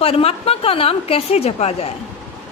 परमात्मा का नाम कैसे जपा जाए,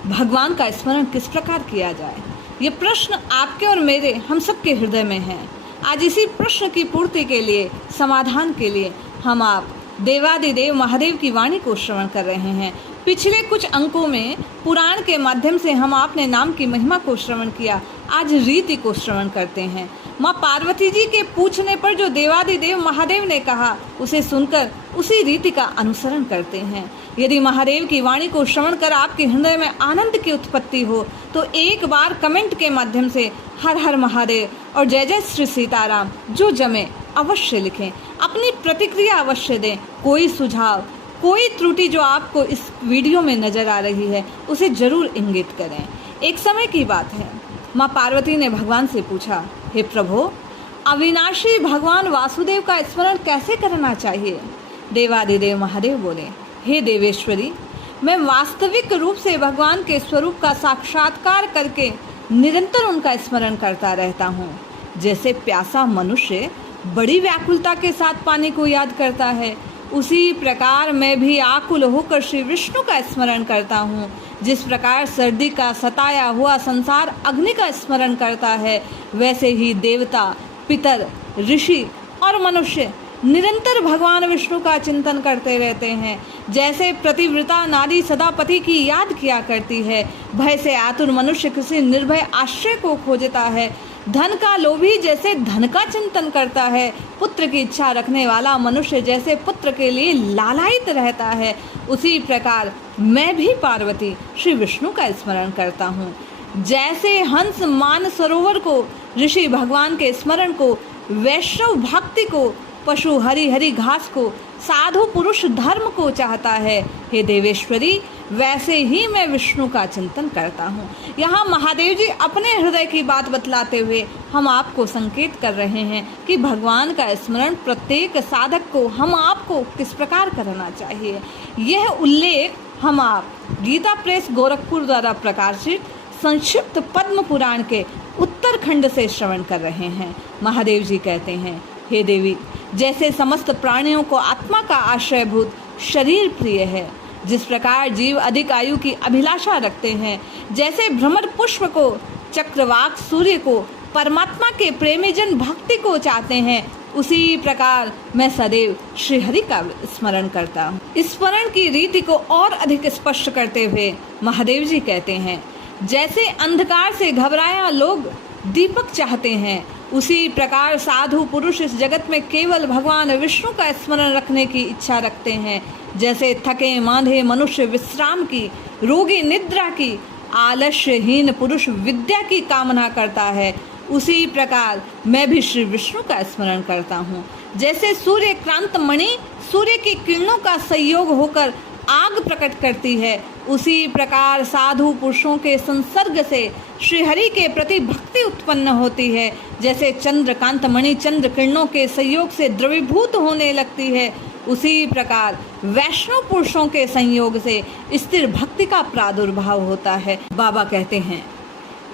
भगवान का स्मरण किस प्रकार किया जाए, ये प्रश्न आपके और मेरे हम सबके हृदय में है। आज इसी प्रश्न की पूर्ति के लिए, समाधान के लिए हम आप देवादिदेव महादेव की वाणी को श्रवण कर रहे हैं। पिछले कुछ अंकों में पुराण के माध्यम से हम आपने नाम की महिमा को श्रवण किया। आज रीति को श्रवण करते हैं। माँ पार्वती जी के पूछने पर जो देवादिदेव महादेव ने कहा, उसे सुनकर उसी रीति का अनुसरण करते हैं। यदि महादेव की वाणी को श्रवण कर आपके हृदय में आनंद की उत्पत्ति हो तो एक बार कमेंट के माध्यम से हर हर महादेव और जय जय श्री सीताराम जो जमे अवश्य लिखें। अपनी प्रतिक्रिया अवश्य दें। कोई सुझाव, कोई त्रुटि जो आपको इस वीडियो में नजर आ रही है उसे जरूर इंगित करें। एक समय की बात है, माँ पार्वती ने भगवान से पूछा, हे प्रभु, अविनाशी भगवान वासुदेव का स्मरण कैसे करना चाहिए? देवादिदेव महादेव बोले, हे देवेश्वरी, मैं वास्तविक रूप से भगवान के स्वरूप का साक्षात्कार करके निरंतर उनका स्मरण करता रहता हूँ। जैसे प्यासा मनुष्य बड़ी व्याकुलता के साथ पानी को याद करता है, उसी प्रकार मैं भी आकुल होकर श्री विष्णु का स्मरण करता हूँ। जिस प्रकार सर्दी का सताया हुआ संसार अग्नि का स्मरण करता है, वैसे ही देवता, पितर, ऋषि और मनुष्य निरंतर भगवान विष्णु का चिंतन करते रहते हैं। जैसे प्रतिव्रता नारी सदा पति की याद किया करती है, भय से आतुर मनुष्य किसी निर्भय आश्रय को खोजता है, धन का लोभी जैसे धन का चिंतन करता है, पुत्र की इच्छा रखने वाला मनुष्य जैसे पुत्र के लिए लालायित रहता है, उसी प्रकार मैं भी पार्वती श्री विष्णु का स्मरण करता हूँ। जैसे हंस मान सरोवर को, ऋषि भगवान के स्मरण को, वैष्णव भक्ति को, पशु हरी हरी घास को, साधु पुरुष धर्म को चाहता है, हे देवेश्वरी, वैसे ही मैं विष्णु का चिंतन करता हूँ। यहाँ महादेव जी अपने हृदय की बात बतलाते हुए हम आपको संकेत कर रहे हैं कि भगवान का स्मरण प्रत्येक साधक को, हम आपको किस प्रकार करना चाहिए। यह उल्लेख हम आप गीता प्रेस गोरखपुर द्वारा प्रकाशित संक्षिप्त पद्म पुराण के उत्तरखंड से श्रवण कर रहे हैं। महादेव जी कहते हैं, हे देवी, जैसे समस्त प्राणियों को आत्मा का आश्रयभूत शरीर प्रिय है, जिस प्रकार जीव अधिक आयु की अभिलाषा रखते हैं, जैसे भ्रमर पुष्प को, चक्रवाक सूर्य को, परमात्मा के प्रेमी जन भक्ति को चाहते हैं, उसी प्रकार मैं सदैव श्रीहरि का स्मरण करता हूँ। स्मरण की रीति को और अधिक स्पष्ट करते हुए महादेव जी कहते हैं, जैसे अंधकार से घबराया लोग दीपक चाहते हैं, उसी प्रकार साधु पुरुष इस जगत में केवल भगवान विष्णु का स्मरण रखने की इच्छा रखते हैं। जैसे थके मांधे मनुष्य विश्राम की, रोगी निद्रा की, आलस्यहीन पुरुष विद्या की कामना करता है, उसी प्रकार मैं भी श्री विष्णु का स्मरण करता हूँ। जैसे सूर्य क्रांत मणि सूर्य की किरणों का संयोग होकर आग प्रकट करती है, उसी प्रकार साधु पुरुषों के संसर्ग से श्रीहरि के प्रति भक्ति उत्पन्न होती है। जैसे चंद्रकांत मणि चंद्र किरणों के संयोग से द्रवीभूत होने लगती है, उसी प्रकार वैष्णव पुरुषों के संयोग से स्थिर भक्ति का प्रादुर्भाव होता है। बाबा कहते हैं,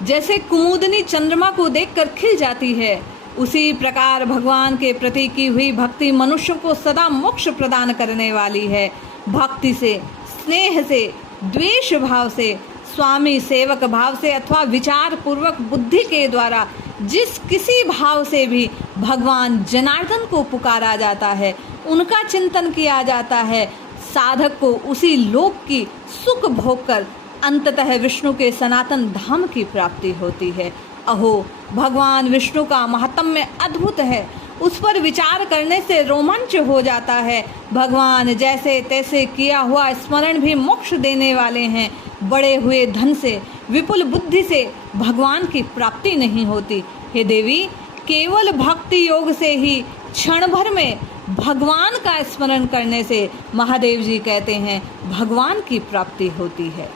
जैसे कुमुदनी चंद्रमा को देखकर खिल जाती है, उसी प्रकार भगवान के प्रति की हुई भक्ति मनुष्य को सदा मोक्ष प्रदान करने वाली है। भक्ति से, स्नेह से, द्वेष भाव से, स्वामी सेवक भाव से अथवा विचार पूर्वक बुद्धि के द्वारा जिस किसी भाव से भी भगवान जनार्दन को पुकारा जाता है, उनका चिंतन किया जाता है, साधक को उसी लोक की सुख भोग कर अंततः विष्णु के सनातन धाम की प्राप्ति होती है। अहो, भगवान विष्णु का महात्म्य अद्भुत है, उस पर विचार करने से रोमांच हो जाता है। भगवान जैसे तैसे किया हुआ स्मरण भी मोक्ष देने वाले हैं। बड़े हुए धन से, विपुल बुद्धि से भगवान की प्राप्ति नहीं होती। हे देवी, केवल भक्ति योग से ही क्षण भर में भगवान का स्मरण करने से महादेव जी कहते हैं भगवान की प्राप्ति होती है।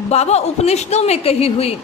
बाबा उपनिषदों में कही हुई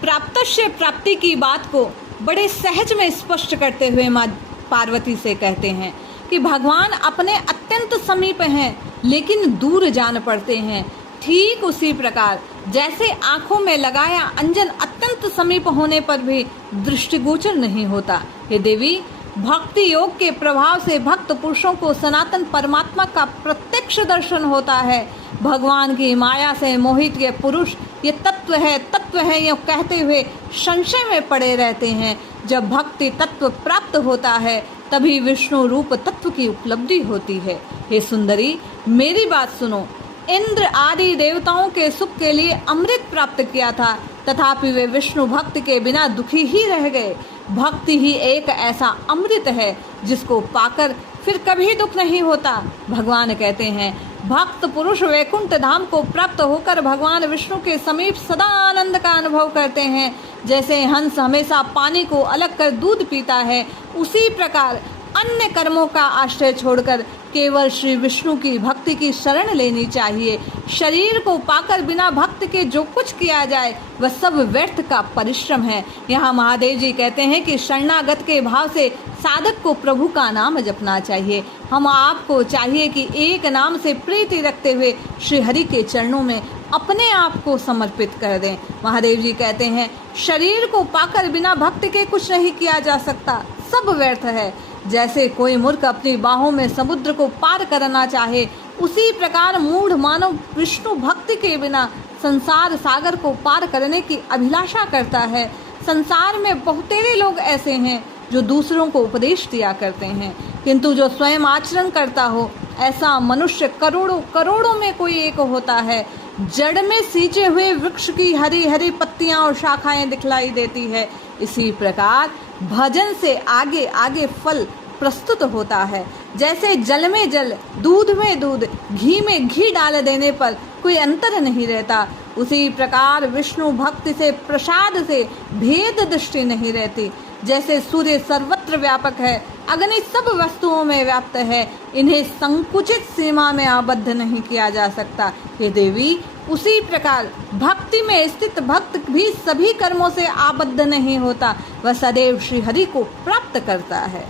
प्राप्तस्य प्राप्ति की बात को बड़े सहज में स्पष्ट करते हुए माँ पार्वती से कहते हैं कि भगवान अपने अत्यंत समीप हैं लेकिन दूर जान पड़ते हैं। ठीक उसी प्रकार जैसे आंखों में लगाया अंजन अत्यंत समीप होने पर भी दृष्टिगोचर नहीं होता। हे देवी, भक्ति योग के प्रभाव से भक्त पुरुषों को सनातन परमात्मा का प्रत्यक्ष दर्शन होता है। भगवान की माया से मोहित ये पुरुष ये तत्व है ये कहते हुए संशय में पड़े रहते हैं। जब भक्ति तत्व प्राप्त होता है तभी विष्णु रूप तत्व की उपलब्धि होती है। हे सुंदरी, मेरी बात सुनो। इंद्र आदि देवताओं के सुख के लिए अमृत प्राप्त किया था, तथापि वे विष्णु भक्त के बिना दुखी ही रह गए। भक्ति ही एक ऐसा अमृत है जिसको पाकर फिर कभी दुख नहीं होता। भगवान कहते हैं, भक्त पुरुष वैकुंठ धाम को प्राप्त होकर भगवान विष्णु के समीप सदा आनंद का अनुभव करते हैं। जैसे हंस हमेशा पानी को अलग कर दूध पीता है, उसी प्रकार अन्य कर्मों का आश्रय छोड़कर केवल श्री विष्णु की भक्ति की शरण लेनी चाहिए। शरीर को पाकर बिना भक्त के जो कुछ किया जाए वह सब व्यर्थ का परिश्रम है। यहाँ महादेव जी कहते हैं कि शरणागत के भाव से साधक को प्रभु का नाम जपना चाहिए। हम आपको चाहिए कि एक नाम से प्रीति रखते हुए श्री हरि के चरणों में अपने आप को समर्पित कर दें। महादेव जी कहते हैं, शरीर को पाकर बिना भक्त के कुछ नहीं किया जा सकता, सब व्यर्थ है। जैसे कोई मूर्ख अपनी बाहों में समुद्र को पार करना चाहे, उसी प्रकार मूढ़ मानव विष्णु भक्ति के बिना संसार सागर को पार करने की अभिलाषा करता है। संसार में बहुतेरे लोग ऐसे हैं जो दूसरों को उपदेश दिया करते हैं, किंतु जो स्वयं आचरण करता हो ऐसा मनुष्य करोड़ों करोड़ों में कोई एक होता है। जड़ में सींचे हुए वृक्ष की हरी हरी पत्तियां और शाखाएं दिखलाई देती है, इसी प्रकार भजन से आगे आगे फल प्रस्तुत होता है। जैसे जल में जल, दूध में दूध, घी में घी डाल देने पर कोई अंतर नहीं रहता, उसी प्रकार विष्णु भक्ति से प्रसाद से भेद दृष्टि नहीं रहती। जैसे सूर्य सर्वत्र व्यापक है, अग्नि सब वस्तुओं में व्याप्त है, इन्हें संकुचित सीमा में आबद्ध नहीं किया जा सकता। हे देवी, उसी प्रकार भक्ति में स्थित भक्त भी सभी कर्मों से आबद्ध नहीं होता, वह सदैव श्री हरि को प्राप्त करता है।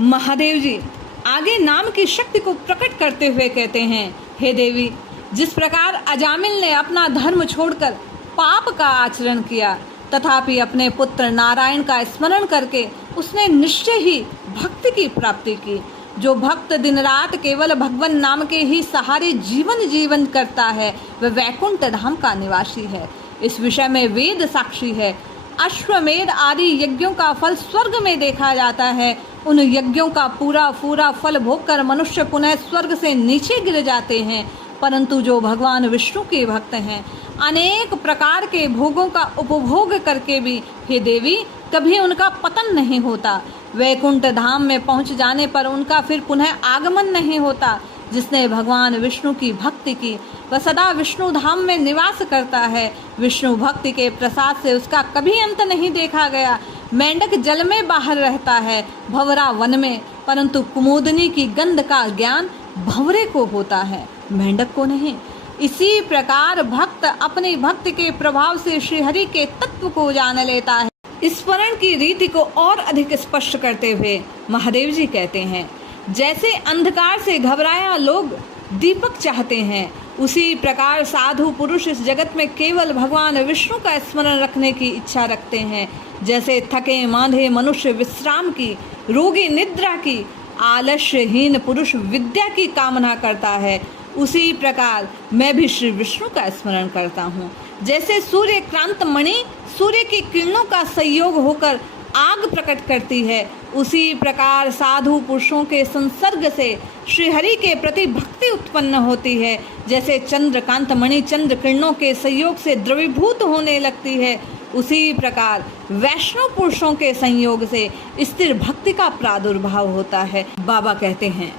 महादेव जी आगे नाम की शक्ति को प्रकट करते हुए कहते हैं, हे देवी, जिस प्रकार अजामिल ने अपना धर्म छोड़कर पाप का आचरण किया, तथापि अपने पुत्र नारायण का स्मरण करके उसने निश्चय ही भक्ति की प्राप्ति की। जो भक्त दिन रात केवल भगवान नाम के ही सहारे जीवन करता है, वह वैकुंठ धाम का निवासी है। इस विषय में वेद साक्षी है। अश्वमेध आदि यज्ञों का फल स्वर्ग में देखा जाता है। उन यज्ञों का पूरा फल भोगकर मनुष्य पुनः स्वर्ग से नीचे गिर जाते हैं, परंतु जो भगवान विष्णु के भक्त हैं, अनेक प्रकार के भोगों का उपभोग करके भी, हे देवी, कभी उनका पतन नहीं होता। वैकुंठ धाम में पहुंच जाने पर उनका फिर पुनः आगमन नहीं होता। जिसने भगवान विष्णु की भक्ति की वह सदा विष्णु धाम में निवास करता है। विष्णु भक्ति के प्रसाद से उसका कभी अंत नहीं देखा गया। मेंढक जल में बाहर रहता है, भंवरा वन में, परंतु कुमुदनी की गंध का ज्ञान भंवरे को होता है, मेंढक को नहीं। इसी प्रकार भक्त अपने भक्ति के प्रभाव से श्री हरि के तत्व को जान लेता है। स्मरण की रीति को और अधिक स्पष्ट करते हुए महादेव जी कहते हैं, जैसे अंधकार से घबराया लोग दीपक चाहते हैं, उसी प्रकार साधु पुरुष इस जगत में केवल भगवान विष्णु का स्मरण रखने की इच्छा रखते हैं। जैसे थके मांधे मनुष्य विश्राम की, रोगी निद्रा की, आलस्यहीन पुरुष विद्या की कामना करता है, उसी प्रकार मैं भी श्री विष्णु का स्मरण करता हूँ। जैसे सूर्य क्रांत मणि सूर्य की किरणों का संयोग होकर आग प्रकट करती है, उसी प्रकार साधु पुरुषों के संसर्ग से श्री हरि के प्रति भक्ति उत्पन्न होती है। जैसे चंद्रकांत मणि चंद्र किरणों के संयोग से द्रवीभूत होने लगती है, उसी प्रकार वैष्णव पुरुषों के संयोग से स्थिर भक्ति का प्रादुर्भाव होता है। बाबा कहते हैं,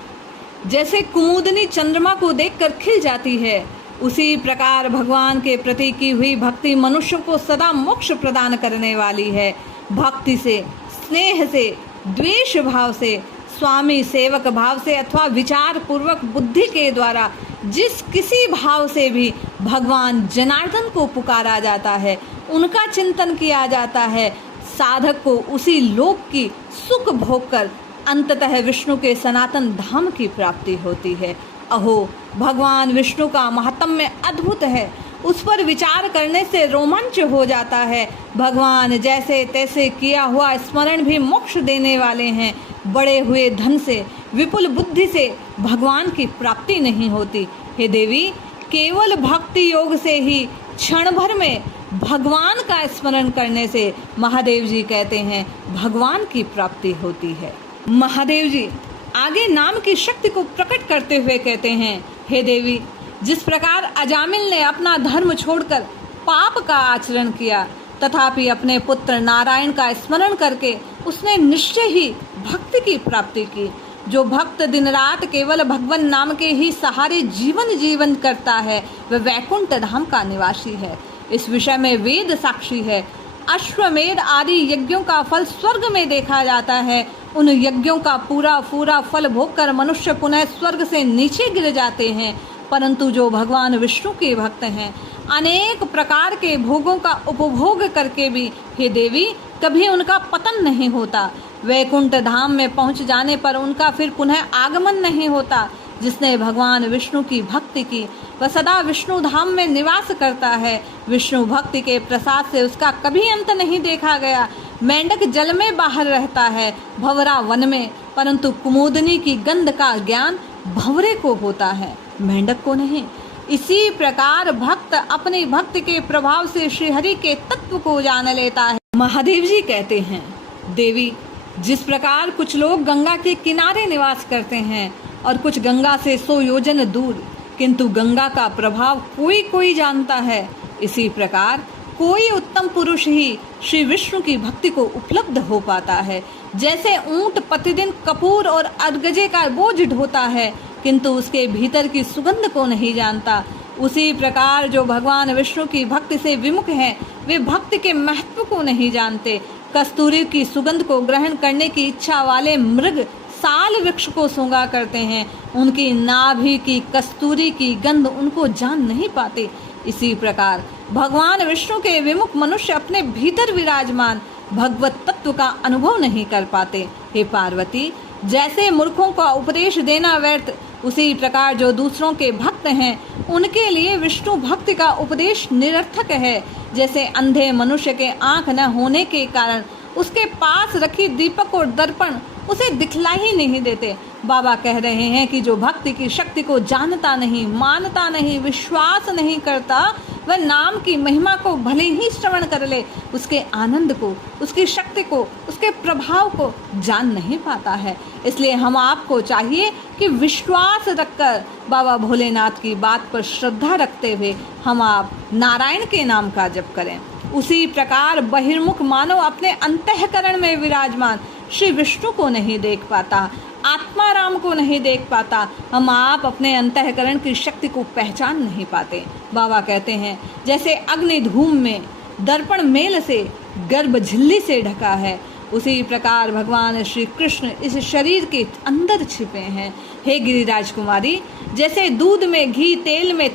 जैसे कुमुदनी चंद्रमा को देखकर खिल जाती है, उसी प्रकार भगवान के प्रति की हुई भक्ति मनुष्य को सदा मोक्ष प्रदान करने वाली है। भक्ति से, स्नेह से, द्वेष भाव से, स्वामी सेवक भाव से अथवा विचार पूर्वक बुद्धि के द्वारा जिस किसी भाव से भी भगवान जनार्दन को पुकारा जाता है, उनका चिंतन किया जाता है, साधक को उसी लोक की सुख भोग कर अंततः विष्णु के सनातन धाम की प्राप्ति होती है। अहो, भगवान विष्णु का महात्म्य अद्भुत है। उस पर विचार करने से रोमांच हो जाता है। भगवान जैसे तैसे किया हुआ स्मरण भी मोक्ष देने वाले हैं। बड़े हुए धन से, विपुल बुद्धि से भगवान की प्राप्ति नहीं होती। हे देवी, केवल भक्ति योग से ही क्षण भर में भगवान का स्मरण करने से महादेव जी कहते हैं भगवान की प्राप्ति होती है। महादेव जी आगे नाम की शक्ति को प्रकट करते हुए कहते हैं, हे देवी, जिस प्रकार अजामिल ने अपना धर्म छोड़कर पाप का आचरण किया, तथापि अपने पुत्र नारायण का स्मरण करके उसने निश्चय ही भक्ति की प्राप्ति की। जो भक्त दिन रात केवल भगवान नाम के ही सहारे जीवन करता है, वह वैकुंठ धाम का निवासी है। इस विषय में वेद साक्षी है। अश्वमेध आदि यज्ञों का फल स्वर्ग में देखा जाता है। उन यज्ञों का पूरा फल भोगकर मनुष्य पुनः स्वर्ग से नीचे गिर जाते हैं। परंतु जो भगवान विष्णु के भक्त हैं, अनेक प्रकार के भोगों का उपभोग करके भी, हे देवी, कभी उनका पतन नहीं होता। वैकुंठ धाम में पहुंच जाने पर उनका फिर पुनः आगमन नहीं होता। जिसने भगवान विष्णु की भक्ति की, वह सदा विष्णु धाम में निवास करता है। विष्णु भक्ति के प्रसाद से उसका कभी अंत नहीं देखा गया। मेंढक जल में बाहर रहता है, भंवरा वन में, परंतु कुमुदनी की गंध का ज्ञान भंवरे को होता है, मेंढक को नहीं। इसी प्रकार भक्त अपनी भक्ति के प्रभाव से श्रीहरि के तत्व को जान लेता है। महादेव जी कहते हैं, देवी, जिस प्रकार कुछ लोग गंगा के किनारे निवास करते हैं और कुछ गंगा से 100 योजन दूर, किंतु गंगा का प्रभाव कोई जानता है, इसी प्रकार कोई उत्तम पुरुष ही श्री विष्णु की भक्ति को उपलब्ध हो पाता है। जैसे ऊंट प्रतिदिन कपूर और अरगजे का बोझ ढोता है, किंतु उसके भीतर की सुगंध को नहीं जानता, उसी प्रकार जो भगवान विष्णु की भक्ति से विमुख हैं, वे भक्ति के महत्व को नहीं जानते। कस्तूरी की सुगंध को ग्रहण करने की इच्छा वाले मृग साल वृक्ष को सूंघा करते हैं, उनकी नाभि की कस्तूरी की गंध उनको जान नहीं पाते। इसी प्रकार भगवान विष्णु के विमुख मनुष्य अपने भीतर विराजमान भगवत तत्व का अनुभव नहीं कर पाते। हे पार्वती, जैसे मूर्खों का उपदेश देना व्यर्थ, उसी प्रकार जो दूसरों के भक्त हैं उनके लिए विष्णु भक्ति का उपदेश निरर्थक है। जैसे अंधे मनुष्य के आंख न होने के कारण उसके पास रखी दीपक और दर्पण उसे दिखलाई ही नहीं देते, बाबा कह रहे हैं कि जो भक्ति की शक्ति को जानता नहीं, मानता नहीं, विश्वास नहीं करता, वह नाम की महिमा को भले ही श्रवण कर ले, उसके आनंद को, उसकी शक्ति को, उसके प्रभाव को जान नहीं पाता है। इसलिए हम आपको चाहिए कि विश्वास रखकर बाबा भोलेनाथ की बात पर श्रद्धा रखते हुए हम आप नारायण के नाम का जप करें। उसी प्रकार बहिर्मुख मानव अपने अंतःकरण में विराजमान श्री विष्णु को नहीं देख पाता, आत्मा राम को नहीं देख पाता। हम आप अपने अंतःकरण की शक्ति को पहचान नहीं पाते। बाबा कहते हैं, जैसे अग्नि धूम में दर्पण मेल से गर्भ झिल्ली से ढका है, उसी प्रकार भगवान श्री कृष्ण इस शरीर के अंदर छिपे हैं। हे गिरिराज कुमारी, जैसे दूध में घी, तिल में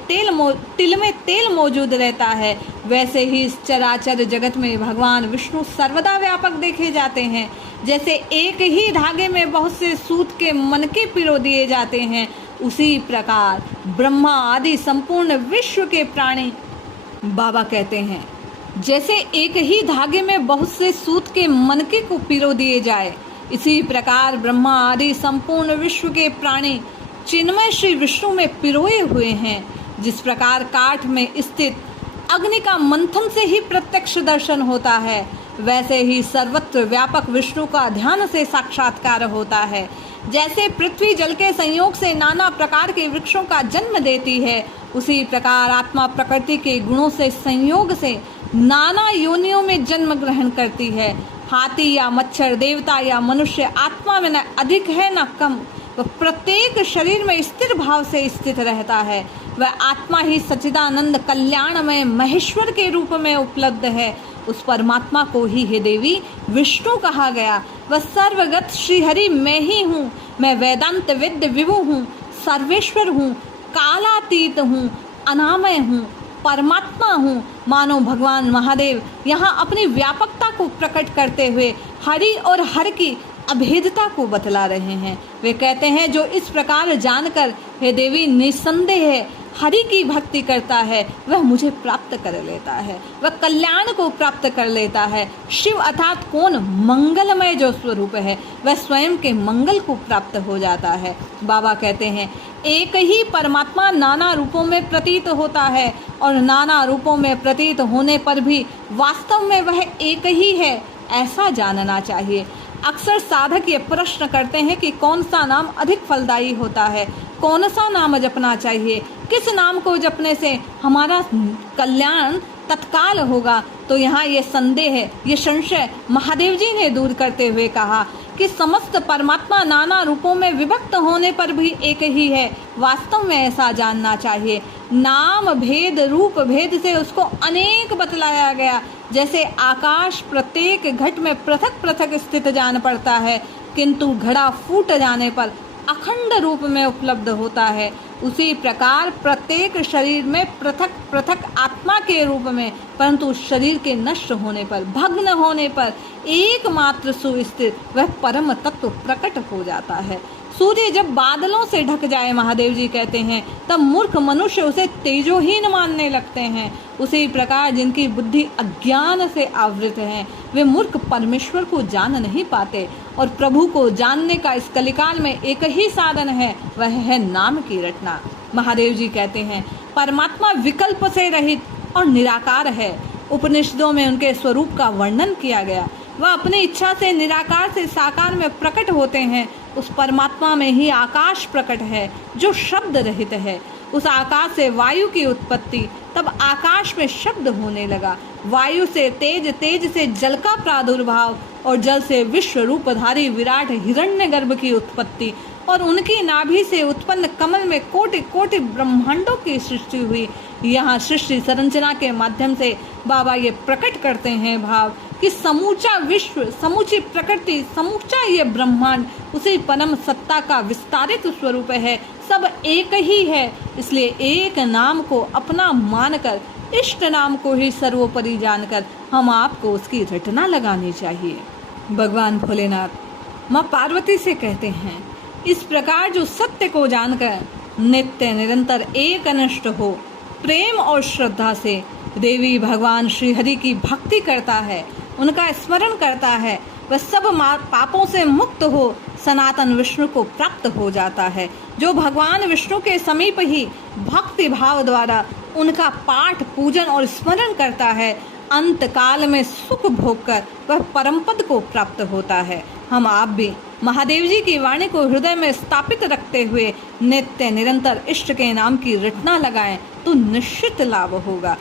तेल मौजूद रहता है, वैसे ही इस चराचर जगत में भगवान विष्णु सर्वदा व्यापक देखे जाते हैं। जैसे एक ही धागे में बहुत से सूत के मनके पिरो दिए जाते हैं, उसी प्रकार ब्रह्मा आदि संपूर्ण विश्व के प्राणी, बाबा कहते हैं, जैसे एक ही धागे में बहुत से सूत के मनके को पिरो दिए जाए, इसी प्रकार ब्रह्मा आदि संपूर्ण विश्व के प्राणी चिन्मय श्री विष्णु में पिरोए हुए हैं। जिस प्रकार काठ में स्थित अग्नि का मंथन से ही प्रत्यक्ष दर्शन होता है, वैसे ही सर्वत्र व्यापक विष्णु का ध्यान से साक्षात्कार होता है। जैसे पृथ्वी जल के संयोग से नाना प्रकार के वृक्षों का जन्म देती है, उसी प्रकार आत्मा प्रकृति के गुणों से संयोग से नाना योनियों में जन्म ग्रहण करती है। हाथी या मच्छर, देवता या मनुष्य आत्मा में न अधिक है न कम, वह प्रत्येक शरीर में स्थिर भाव से स्थित रहता है। वह आत्मा ही सच्चिदानंद कल्याणमय महेश्वर के रूप में उपलब्ध है। उस परमात्मा को ही, हे देवी, विष्णु कहा गया। वह सर्वगत श्रीहरि मैं ही हूँ। मैं वेदांत विद्य विभु हूँ, सर्वेश्वर हूँ, कालातीत हूँ, अनामय हूँ, परमात्मा हूँ। मानो भगवान महादेव यहाँ अपनी व्यापकता को प्रकट करते हुए हरि और हर की अभेदता को बतला रहे हैं। वे कहते हैं, जो इस प्रकार जानकर, हे देवी, निसंदेह हरि की भक्ति करता है वह मुझे प्राप्त कर लेता है, वह कल्याण को प्राप्त कर लेता है। शिव अर्थात कौन? मंगलमय जो स्वरूप है वह स्वयं के मंगल को प्राप्त हो जाता है। बाबा कहते हैं एक ही परमात्मा नाना रूपों में प्रतीत होता है और नाना रूपों में प्रतीत होने पर भी वास्तव में वह एक ही है, ऐसा जानना चाहिए। अक्सर साधक ये प्रश्न करते हैं कि कौन सा नाम अधिक फलदायी होता है, कौन सा नाम जपना चाहिए, किस नाम को जपने से हमारा कल्याण तत्काल होगा। तो यहाँ ये संदेह, ये संशय महादेव जी ने दूर करते हुए कहा कि समस्त परमात्मा नाना रूपों में विभक्त होने पर भी एक ही है, वास्तव में ऐसा जानना चाहिए। नाम भेद रूप भेद से उसको अनेक बतलाया गया। जैसे आकाश प्रत्येक घट में पृथक पृथक स्थित जान पड़ता है, किंतु घड़ा फूट जाने पर अखंड रूप में उपलब्ध होता है, उसी प्रकार प्रत्येक शरीर में पृथक पृथक आत्मा के रूप में, परंतु शरीर के नष्ट होने पर, भग्न होने पर एकमात्र सुस्थित वह परम तत्व प्रकट हो जाता है। सूर्य जब बादलों से ढक जाए, महादेव जी कहते हैं, तब मूर्ख मनुष्य उसे तेजोहीन मानने लगते हैं। उसी प्रकार जिनकी बुद्धि अज्ञान से आवृत है वे मूर्ख परमेश्वर को जान नहीं पाते, और प्रभु को जानने का इस कलिकाल में एक ही साधन है, वह है नाम की रटना। महादेव जी कहते हैं परमात्मा विकल्प से रहित और निराकार है। उपनिषदों में उनके स्वरूप का वर्णन किया गया। वह अपनी इच्छा से निराकार से साकार में प्रकट होते हैं। उस परमात्मा में ही आकाश प्रकट है जो शब्द रहित है। उस आकाश से वायु की उत्पत्ति, तब आकाश में शब्द होने लगा। वायु से तेज, तेज से जल का प्रादुर्भाव और जल से विश्व रूपधारी विराट हिरण्यगर्भ की उत्पत्ति, और उनकी नाभि से उत्पन्न कमल में कोटि कोटि ब्रह्मांडों की सृष्टि हुई। यहाँ सृष्टि संरचना के माध्यम से बाबा ये प्रकट करते हैं भाव कि समूचा विश्व, समूची प्रकृति, समूचा ये ब्रह्मांड उसी परम सत्ता का विस्तारित स्वरूप है। सब एक ही है, इसलिए एक नाम को अपना मानकर, इष्ट नाम को ही सर्वोपरि जानकर हम आपको उसकी रटना लगानी चाहिए। भगवान भोलेनाथ माँ पार्वती से कहते हैं इस प्रकार जो सत्य को जानकर नित्य निरंतर एक अनिष्ट हो, प्रेम और श्रद्धा से देवी भगवान श्री हरि की भक्ति करता है, उनका स्मरण करता है, वह सब पापों से मुक्त हो सनातन विष्णु को प्राप्त हो जाता है। जो भगवान विष्णु के समीप ही भक्ति भाव द्वारा उनका पाठ पूजन और स्मरण करता है, अंत काल में सुख भोग कर वह परम पद को प्राप्त होता है। हम आप भी महादेव जी की वाणी को हृदय में स्थापित रखते हुए नित्य निरंतर इष्ट के नाम की रटना लगाएं तो निश्चित लाभ होगा।